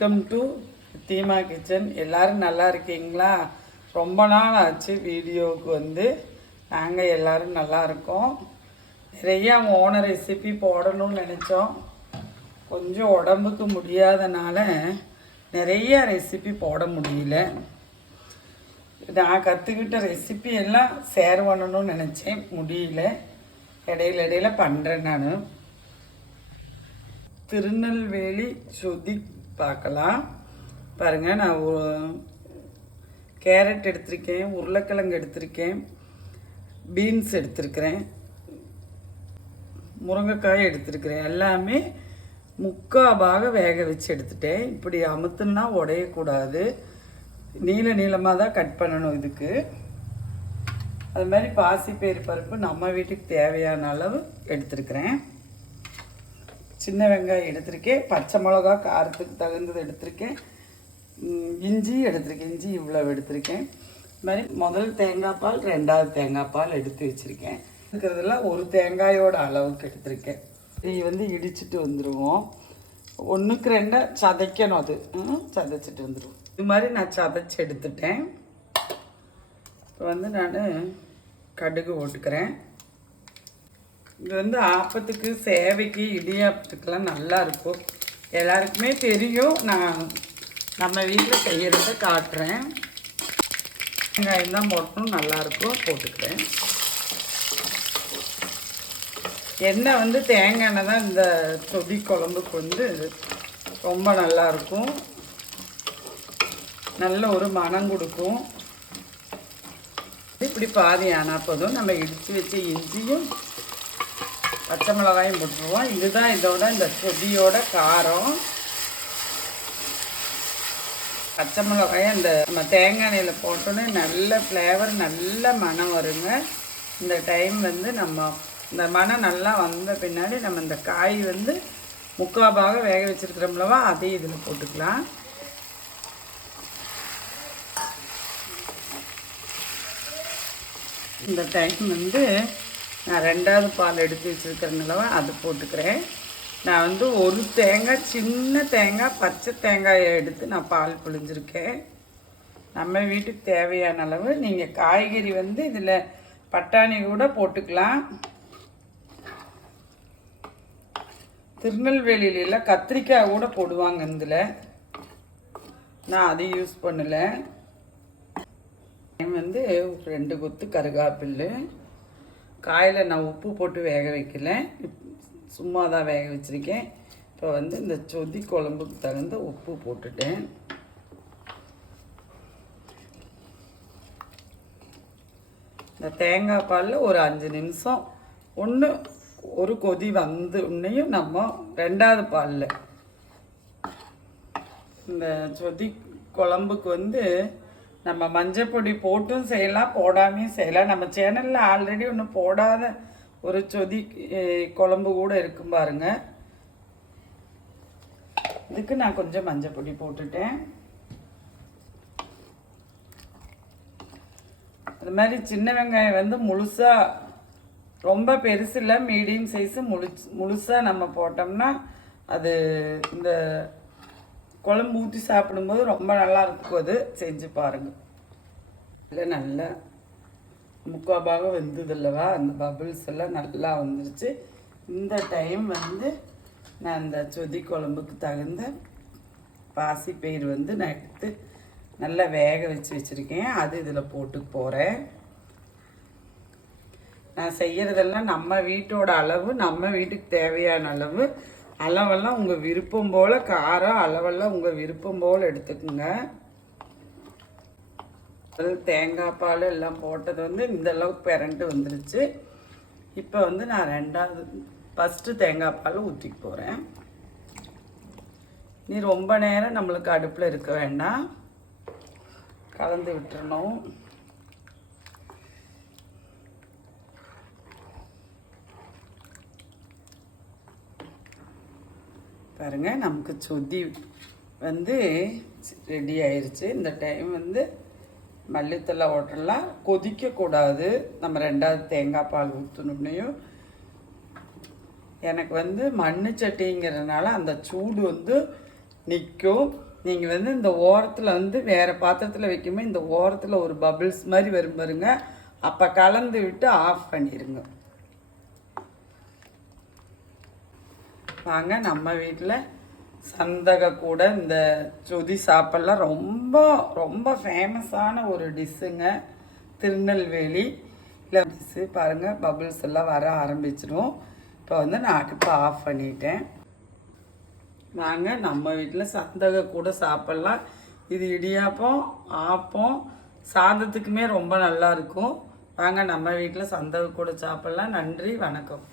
Welcome to தீமா kitchen. எல்லோரும் நல்லா இருக்கீங்களா? ரொம்ப நாள் ஆச்சு வீடியோவுக்கு வந்து. நாங்கள் எல்லோரும் நல்லா இருக்கோம். நிறையா ஓன ரெசிபி போடணும்னு நினச்சோம். கொஞ்சம் உடம்புக்கு முடியாதனால நிறைய ரெசிபி போட முடியல. நான் கற்றுக்கிட்ட ரெசிபி எல்லாம் ஷேர் பண்ணணும்னு நினச்சேன், முடியல. இடையில பண்ணுறேன். நான் திருநெல்வேலி சொதி பார்க்கலாம் பாருங்கள். நான் கேரட் எடுத்திருக்கேன், உருளைக்கிழங்கு எடுத்திருக்கேன், பீன்ஸ் எடுத்திருக்கிறேன், முருங்கைக்காய் எடுத்திருக்கிறேன். எல்லாமே முக்கால் பாக வேக வச்சு எடுத்துட்டேன். இப்படி அமுத்துன்னா உடையக்கூடாது, நீளமாக தான் கட் பண்ணணும் இதுக்கு. அது மாதிரி பாசிப்பயிறு பருப்பு நம்ம வீட்டுக்கு தேவையான அளவு எடுத்துருக்கிறேன். சின்ன வெங்காயம் எடுத்திருக்கேன், பச்சை மிளகா காரத்துக்கு தகுந்தது எடுத்திருக்கேன், இஞ்சி எடுத்திருக்கேன், இஞ்சி இவ்வளோ எடுத்திருக்கேன். இது மாதிரி முதல் தேங்காய் பால், ரெண்டாவது தேங்காய் பால் எடுத்து வச்சுருக்கேன். இருக்கிறதெல்லாம் ஒரு தேங்காயோட அளவுக்கு எடுத்திருக்கேன். இது வந்து இடிச்சிட்டு வந்துடுவோம். 1க்கு 2 சதைக்கணும். அது சதைச்சிட்டு வந்துடுவோம். இது மாதிரி நான் சதைச்சி எடுத்துட்டேன். இப்போ வந்து நான் கடுகு போட்டுக்கிறேன். இது வந்து ஆப்பத்துக்கு, சேவைக்கு, இடியாப்பத்துக்கெல்லாம் நல்லா இருக்கும். எல்லாருக்குமே தெரியும். நான் நம்ம வீட்டில் செய்கிறத காட்டுறேன். வெங்காயம் தான் போட்டணும், நல்லாயிருக்கும். போட்டுக்கிறேன். எண்ணெய் வந்து தேங்காய் எண்ணெய் தான் இந்த சொதி குழம்புக்கு வந்து ரொம்ப நல்லாயிருக்கும். நல்ல ஒரு மனம் கொடுக்கும். இப்படி பாதி ஆனால் போதும். நம்ம இடித்து வச்ச இஞ்சியும் பச்சை மிளகாயும் போட்டுருவோம். இதுதான் இதோட இந்த சொதியோட காரம். பச்சை மிளகாயும் இந்த நம்ம தேங்காய் எண்ணெயில் போட்டோன்னே நல்ல ஃப்ளேவர், நல்ல மணம் வருங்க. இந்த டைம் வந்து நம்ம இந்த மணம் நல்லா வந்த பின்னாடி நம்ம இந்த காய் வந்து முக்கால் பாக வேக வச்சுருக்கிறோம்லவா, அதையும் இதில் போட்டுக்கலாம். இந்த டைம் வந்து நான் 2வது பால் எடுத்து வச்சுருக்கிறனால அது போட்டுக்கிறேன். நான் வந்து ஒரு தேங்காய், சின்ன தேங்காய், பச்சை தேங்காயை எடுத்து நான் பால் புழிஞ்சிருக்கேன். நம்ம வீட்டுக்கு தேவையான அளவு. நீங்கள் காய்கறி வந்து இதில் பட்டாணி கூட போட்டுக்கலாம். திருநெல்வேலியில கத்திரிக்காய் கூட போடுவாங்க இதில். நான் அதை யூஸ் பண்ணலை. வந்து 2 கொத்து கருகாப்பில்லு. காயில் நான் உப்பு போட்டு வேக வைக்கல, சும்மா தான் வேக வச்சுருக்கேன். இப்போ வந்து இந்த சொதி குழம்புக்கு தகுந்த உப்பு போட்டுட்டேன். இந்த தேங்காய் பாலில் ஒரு 5 நிமிஷம் ஒரு கொதி வந்து உன்னையும் நம்ம 2வது பாலில் இந்த சொதி குழம்புக்கு வந்து நம்ம மஞ்சள் பொடி போட்டும் செய்யலாம், போடாமையும் செய்யலாம். நம்ம சேனலில் ஆல்ரெடி ஒன்று போடாத ஒரு சொதி குழம்பு கூட இருக்கும் பாருங்கள். இதுக்கு நான் கொஞ்சம் மஞ்சள் பொடி போட்டுட்டேன். அது மாதிரி சின்ன வெங்காயம் வந்து முழுசாக, ரொம்ப பெருசு இல்லை, மீடியம் சைஸு முழுசாக நம்ம போட்டோம்னா அது இந்த குழம்பு ஊற்றி சாப்பிடும்போது ரொம்ப நல்லா இருக்கும். அது செஞ்சு பாருங்கள். இல்லை நல்லா முக்கால் பாகம் வெந்தது இல்லவா, அந்த பபிள்ஸ் எல்லாம் நல்லா வந்துருச்சு. இந்த டைம் வந்து நான் இந்த சொதி குழம்புக்கு தகுந்த பாசிப்பயிறு வந்து நான் எடுத்து நல்லா வேக வச்சுருக்கேன். அது இதில் போட்டு போகிறேன். நான் செய்கிறதெல்லாம் நம்ம வீட்டோட அளவு, நம்ம வீட்டுக்கு தேவையான அளவு. அளவெல்லாம் உங்கள் விருப்பம் போல், காரம் அளவெல்லாம் உங்கள் விருப்பம் போல் எடுத்துக்குங்க. தேங்காய் பால் எல்லாம் போட்டது வந்து இந்த அளவுக்கு பிறண்டு வந்துருச்சு. இப்போ வந்து நான் ஃபஸ்ட்டு தேங்காய் பால் ஊற்றிக்க போகிறேன். நீ ரொம்ப நேரம் நம்மளுக்கு அடுப்பில் இருக்க வேண்டாம், கலந்து விட்டுறணும். பாருங்கள், நமக்கு சொதி வந்து ரெடி ஆயிடுச்சு. இந்த டைம் வந்து மல்லித்தலை ஓட்டலாம், கொதிக்கக்கூடாது. நம்ம 2வது தேங்காய் பால் ஊற்றணுன்னையும் எனக்கு வந்து மண் சட்டிங்கிறதுனால அந்த சூடு வந்து நிற்கும். நீங்கள் வந்து இந்த ஓரத்தில் வந்து வேறு பாத்திரத்தில் வைக்கும்போது இந்த ஓரத்தில் ஒரு பபிள்ஸ் மாதிரி வரும் பாருங்க, அப்போ கலந்து விட்டு ஆஃப் பண்ணிடுங்க. வாங்க, நம்ம வீட்டில் சந்தக கூட இந்த சுதி சாப்பிட்லாம் ரொம்ப ரொம்ப ஃபேமஸான ஒரு டிஷ்ஷுங்க. திருநெல்வேலி இல்லை டிஷ்ஷு பாருங்கள், பபிள்ஸ் எல்லாம் வர ஆரம்பிச்சிடும். இப்போ வந்து நான் அடுப்பை ஆஃப் பண்ணிட்டேன். வாங்க, நம்ம வீட்டில் சந்தக கூட சாப்பிட்லாம். இது இடியாப்பம், ஆப்பம், சாதத்துக்குமே ரொம்ப நல்லாயிருக்கும். வாங்க, நம்ம வீட்டில் சந்தக கூட சாப்பிட்லாம். நன்றி, வணக்கம்.